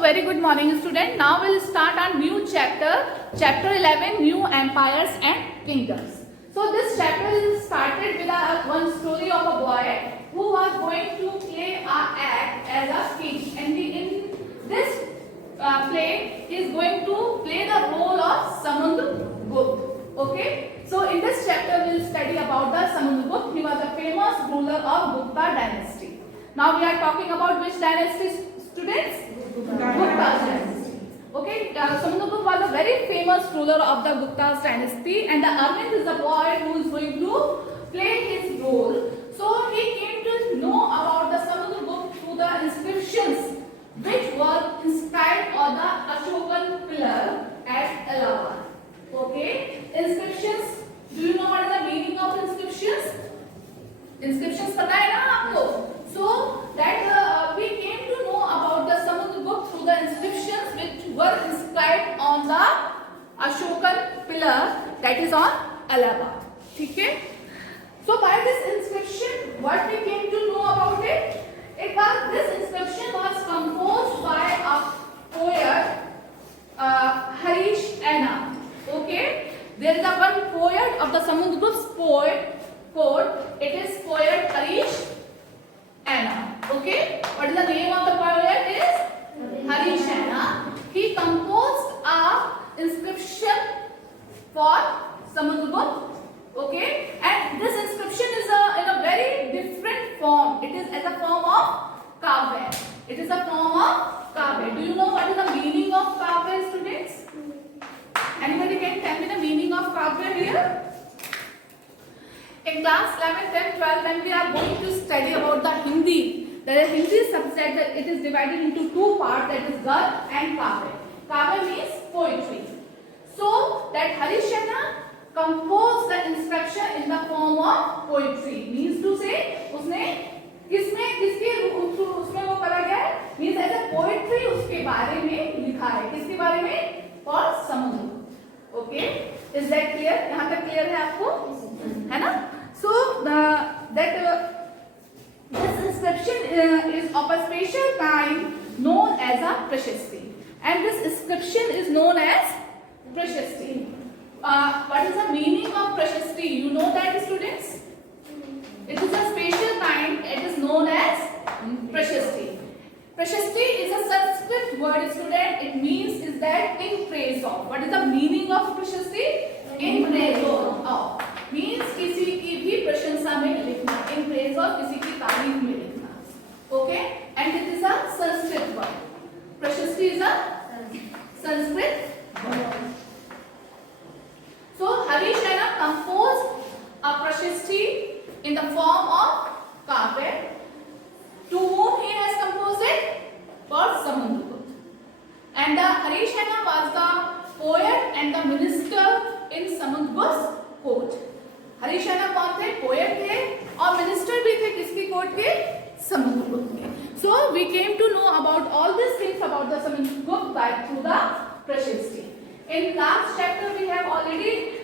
very good morning student. Now we'll start our new chapter 11, new empires and kingdoms. So this chapter is started with one story of a boy who was going to play an act as a king, and in this play he is going to play the role of Samundragupta. Okay, so in this chapter we'll study about the Samundragupta. He was a famous ruler of Gupta dynasty. Now we are talking about which dynasty, students? Gupta's dynasty. Okay, Samundragupta was a very famous ruler of the Gupta's dynasty, and the Arvind is the boy who is going to play his role. So he came to know about the Samundragupta through the inscriptions which were inscribed on the Ashokan pillar at Allahabad. Okay, inscriptions. Do you know what is the meaning of inscriptions? Inscriptions पता है ना आपको? So that we came to know about the Samundragupta through the inscriptions which were inscribed on the Ashokan pillar that is on Allahabad. ठीक है? So by this inscription, what we came to know about it? This inscription was composed by a poet, Harish Anna. Okay, there is a one poet of the Samundragupta's court. It is poet Harish Anna. Okay, what is the name of the poet? Is Harish Anna. He composed a inscription for Samundragupta. Okay, and this inscription is in a very different form. It is as a form of kavya. It is a form of kavya. Do you know what is the meaning of kavya, students? Anybody can tell me the meaning of kavya here? In class 11, 10, 12, when we are going to study about the Hindi, there is Hindi subject that it is divided into two parts, that is Gad and Kavya. Kavya means poetry. So that Harish Anna composed the inscription in the form of poetry. Means to say, उसने किसके उसमें वो करा गया है? Means as a poetry उसके बारे में लिखा है. किसके बारे में? For Samundragupta. Okay, is that clear? यहाँ तक clear है आपको? है ना? So this inscription is of a special kind known as a prashasti, and this inscription is known as prashasti. What is the meaning of prashasti? You know that, students? It is a special kind. It is known as prashasti. Prashasti is a Sanskrit word, student. It means is that in praise of. What is the meaning of prashasti? In praise of. Means किसी की भी प्रशंसा में लिखना. In praise of, किसी की तारीफ में लिखना. Okay? And it is a Sanskrit word. Prashasti is a Sanskrit word. So Harish Anna composed a prashasti in the form of kavya. To whom he has composed it? For Samundragupta. And Harish Anna was the poet and the minister in Samundragupta's court. Harish Anna कौन थे? Poet थे और minister भी थे किसकी court के? Samundragupta के. So we came to know about all these things about the Samundragupta through the prashasti. In last chapter we have already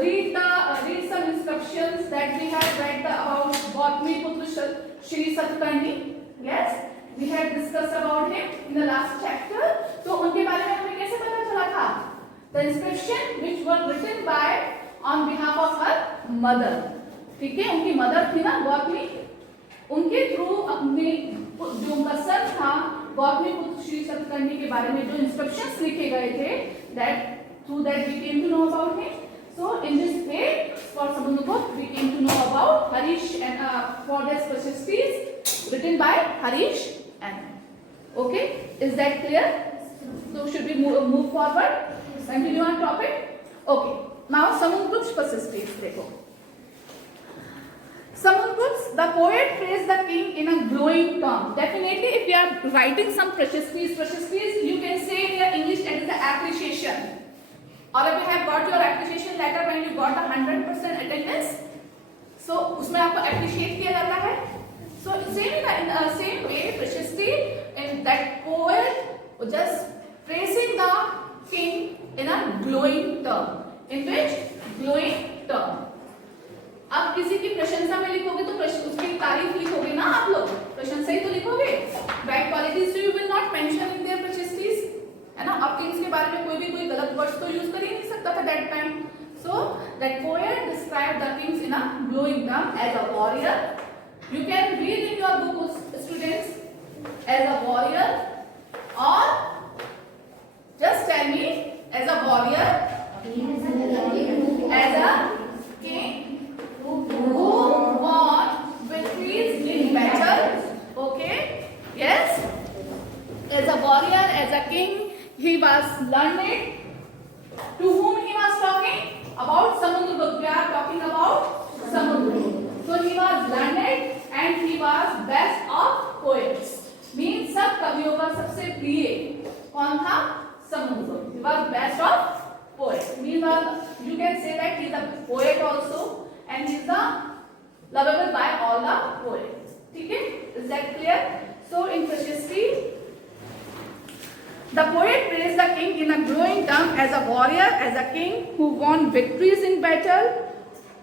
read some instructions that we have read about Gautamiputra Shri Satkarni. Yes, we have discussed about him in the last chapter. तो उनके बारे में हमें कैसे पता चला था? The inscription which were written by on behalf of her mother. ठीक है, उनकी mother थी ना गौतमी, उनके थ्रू अपने जो उनका son था गौतमीपुत्र श्री सतकर्णी के बारे में जो इंस्ट्रक्शंस लिखे गए थे, that through that we came to know about him. So in this way, for Samundragupta we came to know about Harish and for this prashastis written by Harish Anna. Okay, is that clear? So should we move forward? Continue on topic. Okay. Now Samundragupta's prashastis. देखो. Samundragupta, the poet praised the king in a glowing term. Definitely, if you are writing some prashastis, you can say in your English that is the appreciation. Or if you have got your appreciation letter when you got 100% attendance, so उसमें आपको appreciate किया जाता है. So in the same way, prashasti, and that poet just praising the king in a glowing term. In which glowing term? आप किसी की प्रशंसा में लिखोगे तो उसकी तारीफ लिखोगे ना आप लोग, प्रशंसा ही तो लिखोगे. Bad qualities you will not mention in their अब किंग्स के बारे में कोई गलत वर्ड्स तो यूज कर ही नहीं सकता था that time. So that poet described the kings in a glowing term as a warrior. You can read in your book, students, as a warrior, or just tell me as a warrior, as a king who won victories in battle. Okay? Yes? As a warrior, as a king, he was learned. To whom he was talking? About Samudragupta. We are talking about Samudragupta. So he was learned and he was best of poets. Means सब कवियों का सबसे प्रिय कौन था? Samudragupta. He was best of poets. Means you can say that he is a poet also and he is the lovable by all the poets. ठीक है? Is that clear? So in Prashasti, the poet praised the king in a glowing term as a warrior, as a king who won victories in battle,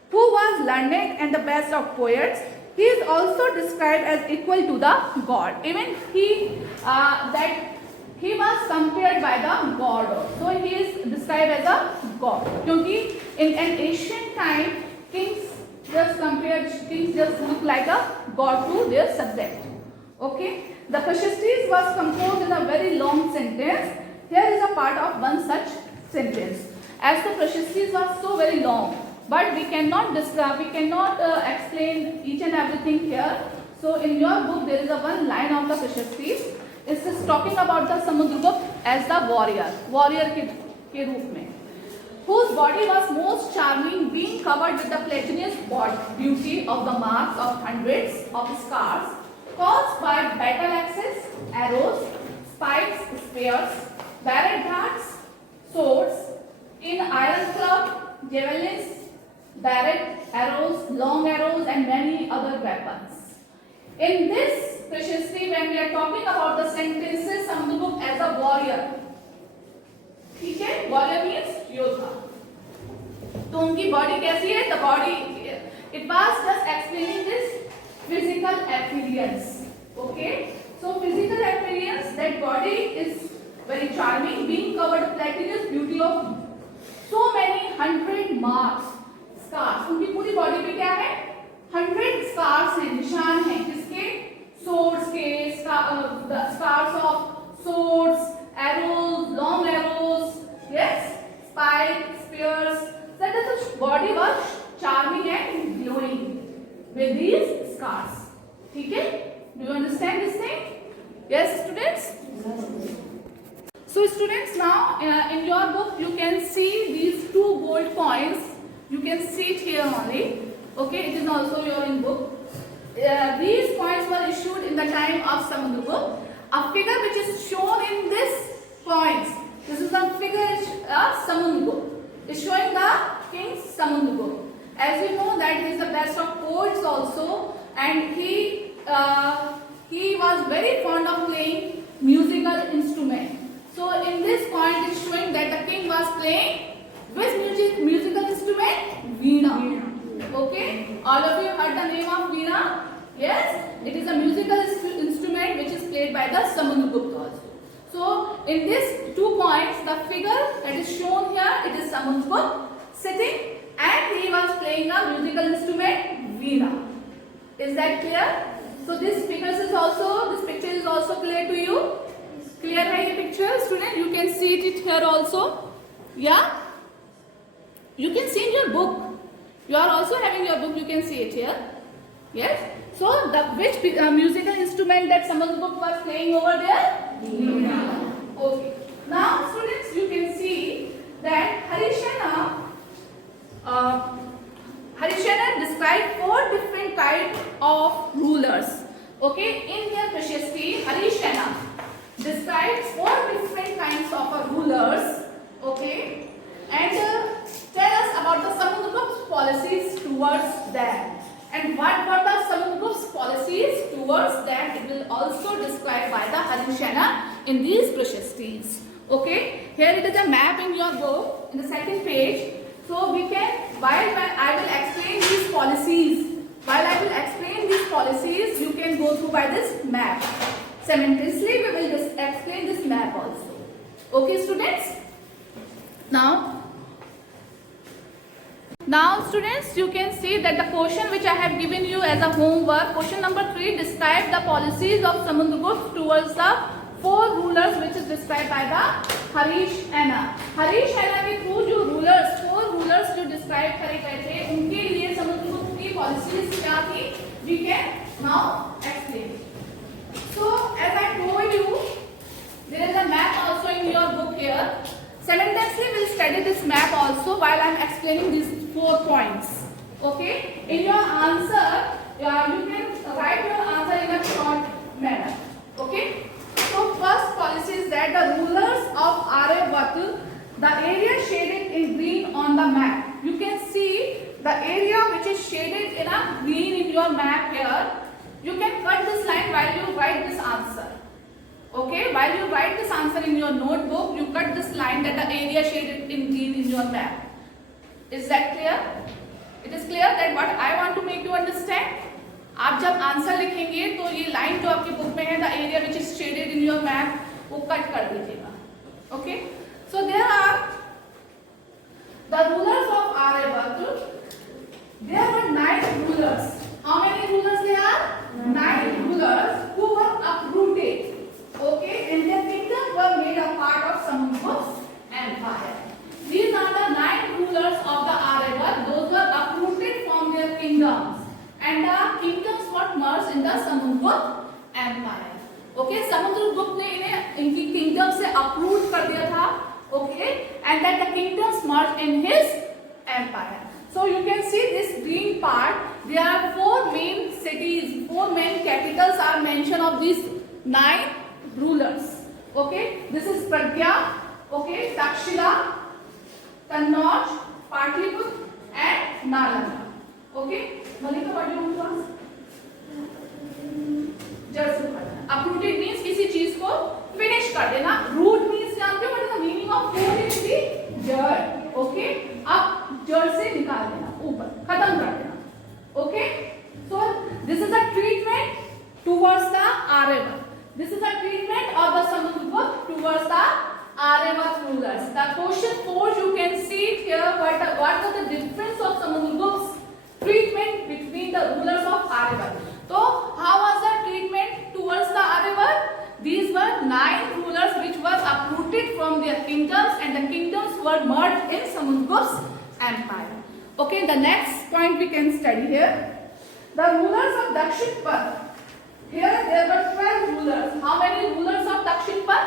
who was learned and the best of poets. He is also described as equal to the god. Even he was compared by the god. So he is described as a god. क्योंकि in an ancient time, kings just look like a god to their subject. Okay. The Prashastis was composed in a very long sentence. Here is a part of one such sentence. As the Prashastis was so very long, but we cannot explain each and everything here. So in your book there is a one line of the Prashastis. It is talking about the Samudragupta as the warrior के रूप में, whose body was most charming, being covered with the platinous beauty of the marks of hundreds of scars caused by battle axes, arrows, spikes, spears, barrel darts, swords, in iron club, javelins, barrel arrows, long arrows, and many other weapons. In this Prashasti, when we are talking about the sentences, Samudragupta as a warrior, ठीक है? Warrior means योद्धा. तो उनकी body कैसी है? The body, it was just explaining this physical appearance. Okay, so physical appearance, that body is very charming, being covered with platinous beauty of so many 100 marks, scars. उनकी पूरी body पे क्या है? 100 scars हैं, निशान हैं. किसके? Swords के, the scars of swords, arrows, long arrows, yes, spikes, spears. That the body was charming and glowing with these scars. ठीक है? Do you understand this thing? Yes, students? So students, now in your book you can see these two gold coins. You can see it here only. Okay, it is also your in book. These coins were issued in the time of Samudragupta. A figure which is shown in this coins. This is the figure of Samudragupta. Is showing the king Samudragupta. As you know that he is the best of poets also, and he was very fond of playing musical instrument. So in this point it is showing that the king was playing which musical instrument? Veena. Okay, all of you heard the name of Veena? Yes, it is a musical instrument which is played by the Samudragupta also. So in these 2 points, the figure that is shown here, it is Samudragupta sitting and he was playing a musical instrument Veena. Is that clear? So this picture is also clear to you? Clear hai ye picture, student? You can see it here also. Yeah? You can see in your book. You are also having your book, you can see it here. Yes? So which musical instrument that Samudragupta was playing over there? Veena. Okay. Now students, you can see that Harisena described 4 different types of rulers. Okay, in their Prashasti, Harisena describes 4 different kinds of rulers. Okay, and tell us about the Samudragupta's policies towards them. And what were the Samudragupta's policies towards them? It will also described by the Harisena in these Prashastis. Okay, here it is a map in your book in the 2nd page. So we can, while I will explain these policies, you can go through by this map. Simultaneously, we will just explain this map also. Okay, students. Now students, you can see that the question which I have given you as a homework, question number 3, describe the policies of Samudragupta towards the 4 rulers which is described by the Harish ऐना. हरीश ऐना के through जो rulers 4 rulers जो describe करे गए थे उनके लिए समुद्रगुप्त की policies क्या थी, we can now explain. So as I told you, there is a map also in your book here. Simultaneously we will study this map also while I am explaining these 4 points. Okay, in your answer you can write your answer in a short manner. Okay, so first policy is that the rulers of Aryabhat, the area shaded in green on the map, you can see the area which is shaded in a green in your map here. You can cut this line while you write this answer. Okay, while you write this answer in your notebook, you cut this line that the area shaded in green in your map. Is that clear? It is clear that what I want to make you understand. आप जब answer लिखेंगे तो ये line जो आपकी book में है, the area which is shaded in your map, वो कट कर दीजिएगा. Okay, so there are the rulers of Aryabhata. There were 9 rulers. How many rulers there are? 9 rulers who were uprooted. Okay, and their kingdoms were made a part of Samudragupta's empire. These are the 9 rulers of the Aryabhat. Those were uprooted from their kingdoms, and the kingdoms were merged in the Samudragupta empire. Okay, Samudragupta ने इन्हें इनकी kingdom से uproot कर दिया था. Okay, and that the kingdoms merged in his empire. So you can see this green part. There are 4 main cities, 4 main capitals are mentioned of these 9 rulers. Okay, this is Pragya, okay, Takshila, Kannauj, Patliputra and Nalanda. Okay, Malika, what do you want to ask? Just uprooted means किसी चीज को finish कर देना. Root means जानते हो what is the meaning of root in the dirt. Okay, अब जड़ से निकाल देना, ऊपर खत्म कर देना. Okay, so this is a treatment towards the Aryabhat. This is a treatment of the Samudragupta towards the Aryabhat rulers. The question 4 you can see here what are the difference of Samudragupta's treatment between the rulers of Aryabhat. So how was the treatment towards the Aryabhat? These were 9 rulers which were uprooted from their kingdoms, and the kingdoms were merged in Samudragupta's empire. Okay, the next point we can study here. The rulers of Dakshinpad. Here there were 12 rulers. How many rulers of Dakshinpad?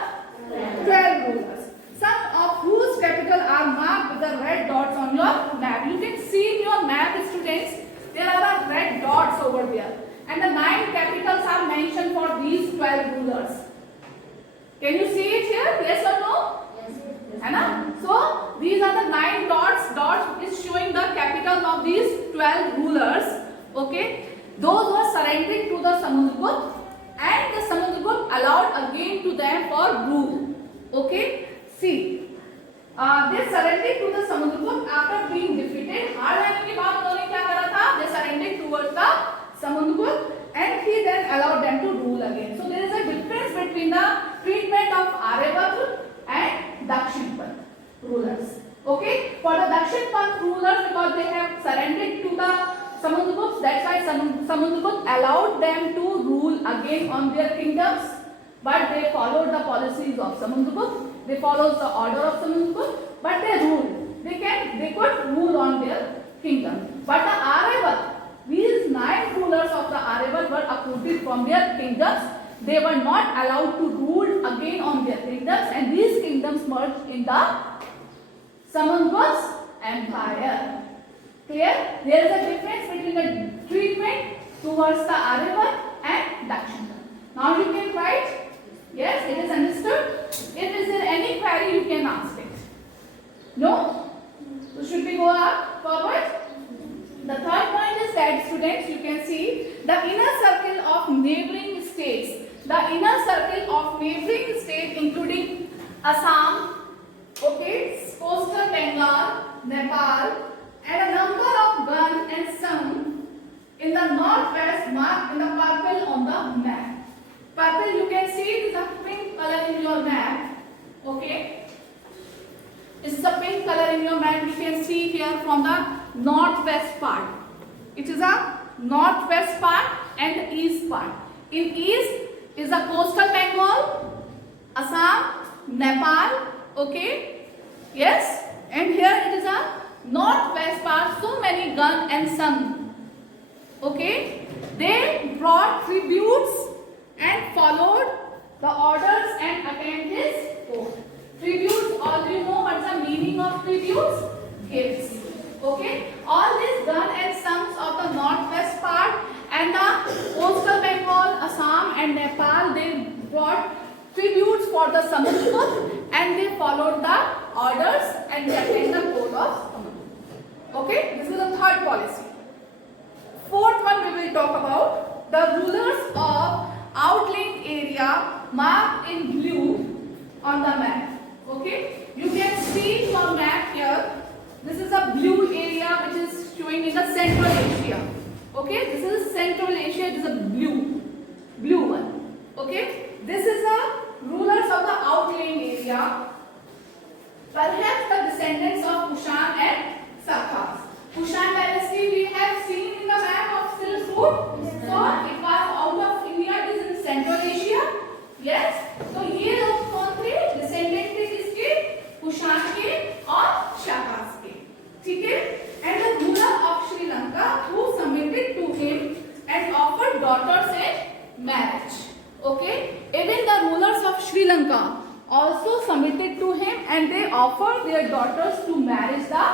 12 rulers. Some of whose capital are marked with the red dots on your map. You can see in your map, students, there are red dots over there. And the 9 capitals are mentioned for these 12 rulers. Can you see it here? Yes or no? Yes. So these are the 9 dots. Dots is showing the capital of these 12 rulers. Okay. Those were surrendering to the Samudragupta, and the Samudragupta allowed again to them for rule. Okay, see, they surrendered to the Samudragupta after being defeated. हार जाने के बाद उन्होंने क्या करा था? They surrendered towards the Samudragupta, and he then allowed them to rule again. So there is a difference between the treatment of Aryabhat and Dakshinpad rulers. Okay, for the Dakshinpad rulers, because they have surrendered to the Samudragupta, that's why Samudragupta allowed them to rule again on their kingdoms, but they followed the policies of Samudragupta. They followed the order of Samudragupta, but they ruled. They could rule on their kingdom. But the Aryabhat, these 9 rulers of the Aryabhat were uprooted from their kingdoms. They were not allowed to rule again on their kingdoms, and these kingdoms merged in the Samudragupta's empire. Clear? There is a difference between the treatment towards the Aryabhat and Dakshinpad. Now you can write. Yes, it is understood. If is there any query, you can ask it. No? So should we go up forward? The third point is that, students, you can see the inner circle of neighboring states. The inner circle of neighboring states, including Assam, okay, coastal Bengal, Nepal, and a number of Gan and Sung in the northwest marked in the purple on the map. Purple, you can see it is a pink color in your map. Okay. Okay. This is a pink color in your map. You can see here from the northwest part. It is a northwest part and east part. In east is a coastal Bengal, Assam, Nepal. Okay. Yes. And here it is a northwest part. So many guns and some. Okay. They brought tributes and followed the orders and attended his court. Tributes, all you know what's the meaning of tributes? Gifts. Okay. All these guns and songs of the northwest part and the coastal Bengal, Assam and Nepal, they brought tributes for the Samudra and they followed the orders and they attended the court of Samudra. Okay. This is the third policy. Fourth one we will talk about the rulers of outlying area marked in blue on the map. Okay, you can see your map here. This is a blue area which is showing in the Central Asia. Okay, this is Central Asia. It is a blue one. Okay, this is the rulers of the outlying area. Perhaps the descendants of Kushan and Sakas. Kushan dynasty we have seen in the map of Silk Road. So it was out of India. It is in Central Asia. Yes. तो ये लोग कौन थे? Descendant थे किसके? कुषाण के और शाकास के. ठीक है? And the ruler of Sri Lanka who submitted to him and offered daughters in marriage. Okay? Even the rulers of Sri Lanka also submitted to him and they offered their daughters to marriage the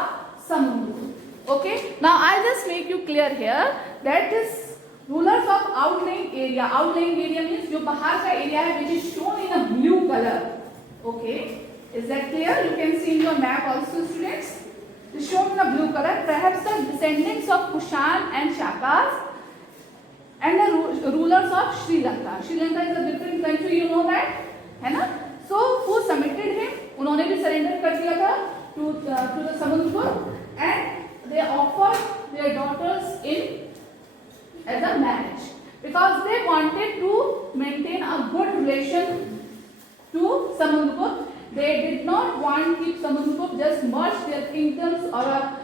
Samudra. Okay? Now I'll just make you clear here that this rulers of outlying area. Outlying area means जो बाहर का area है which is shown in a blue color. Okay, is that clear? You can see in your map also, students. It's shown in a blue color. Perhaps the descendants of Kushan and Shakas and the rulers of Sri Lanka. Sri Lanka is a different country, you know that, है ना? So who submitted him? उन्होंने भी surrender कर दिया था to the Samudra and they offered their daughters in as a marriage because they wanted to maintain a good relation to Samudra. They did not want to keep Samudra just merge their kingdoms or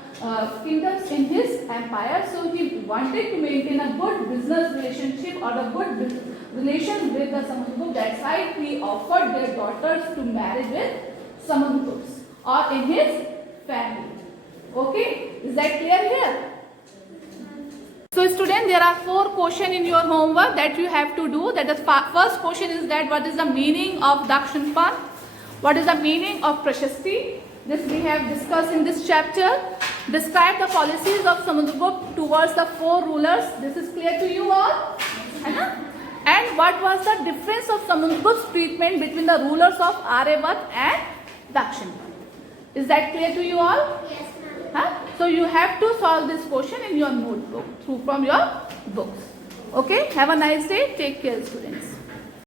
kingdoms in his empire. So he wanted to maintain a good business relationship or a good relation with the Samudra. That's why he offered their daughters to marry with Samudras or in his family. Okay, is that clear here? So student, there are 4 questions in your homework that you have to do. That the first question is that what is the meaning of Dakshinpan? What is the meaning of Prashasti? This we have discussed in this chapter. Describe the policies of Samudragupta towards the 4 rulers. This is clear to you all? And what was the difference of Samudragupta's treatment between the rulers of Aryavat and Dakshinpan? Is that clear to you all? Yes, ma'am. So you have to solve this question in your notebook from your books. Okay? Have a nice day. Take care, students.